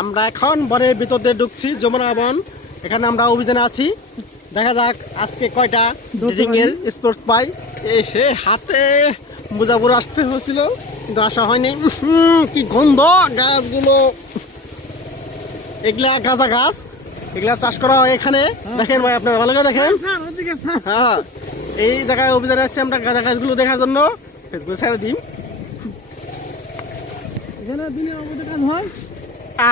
আমরা এখন বনের ভিতর দিয়ে ঢুকছি, যমুনা বন। এখানে আমরা অভিযানে আছি, দেখা যাক আজকে কয়টা রিং এর স্পোর্টস পাই। এসে হাতে মোজা পরে আসতে হয়েছিল, কিন্তু আসা হয়নি। কি গন্ধ গাছগুলো, এগুলা গাঁজা গাছ, এগুলা চাষ করা হয় এখানে। দেখেন ভাই, আপনারা ভালো করে দেখেন। হ্যাঁ, এই জায়গায় অভিযানে আসছি আমরা গাঁজা গাছগুলো দেখার জন্য। ফেসবুকে ছেড়ে দিন।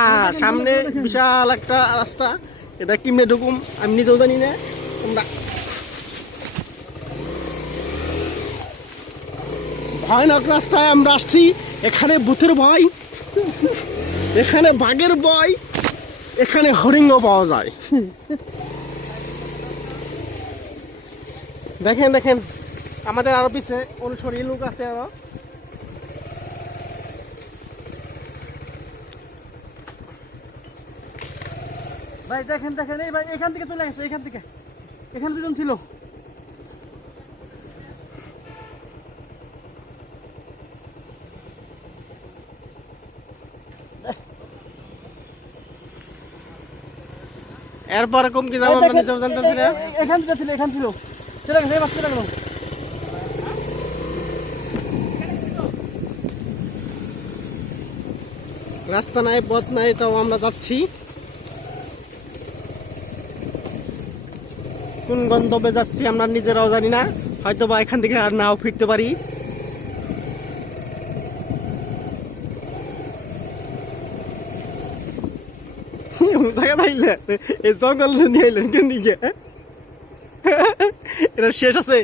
আর সামনে বিশাল একটা রাস্তা, এটা কিমনে ঢুকুম আমি নিজেও জানি না। আমরা ভয়ানক রাস্তায় আমরা আসছি। এখানে ভূতের ভয়, এখানে বাঘের ভয়, এখানে হরিণও পাওয়া যায়। দেখেন দেখেন, আমাদের আরো পিছে অনুসরী লোক আছে আরো। ভাই দেখেন দেখেন, এই ভাই এখান থেকে চলে গেছে, এখান থেকে, এখানে দুজন ছিল। এরপরে কম কি যাবো, আমরা নিজেও জানতেছি না। এখান থেকে ছিল, এখান ছিল, চলে গেছে, এবার চলে গেল। রাস্তা নাই, পথ নাই, তাও আমরা যাচ্ছি। কোন গন্তব্যে যাচ্ছি আমরা নিজেরাও জানি না, হয়তো বা এখান থেকে আর নাও ফিরতে পারি। এই জঙ্গল নিয়ে এলেন কেন দিকে? এটা শেষ আছে,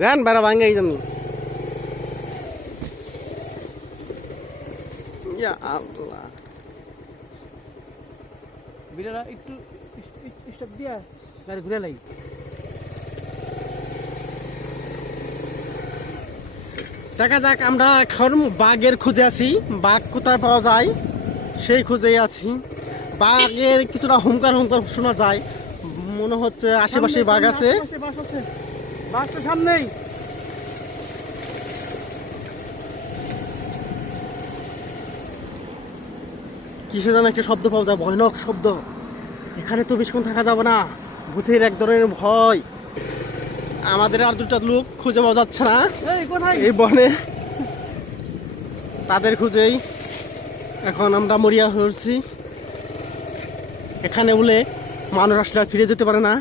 যান বেড়া ভাঙ্গে এই জন্য। আল্লাহ, বিড়ারা একটু স্টপ দিয়া গাড়ি ঘুরে লাগি। দেখা যাক, আমরা এখন বাঘের খুঁজে আছি। বাঘ কোথায় পাওয়া যায় সেই খুঁজেই আছি। বাঘের কিছুটা হুঙ্কার হুঙ্কার শোনা যায়, মনে হচ্ছে আশেপাশে বাঘ আছে। বাঘ তো সামনেই। কিসে যেন একটা শব্দ পাওয়া যায়, ভয়ানক শব্দ। এখানে তো বেশিক্ষণ থাকা যাবে না, ভূতের এক ধরনের ভয়। আমাদের আর দুটা লোক খুঁজে পাওয়া যাচ্ছে না এই বনে, তাদের খুঁজেই এখন আমরা মরিয়া হয়েছি। এখানে বলে মানুষ আসলে আর ফিরে যেতে পারে না।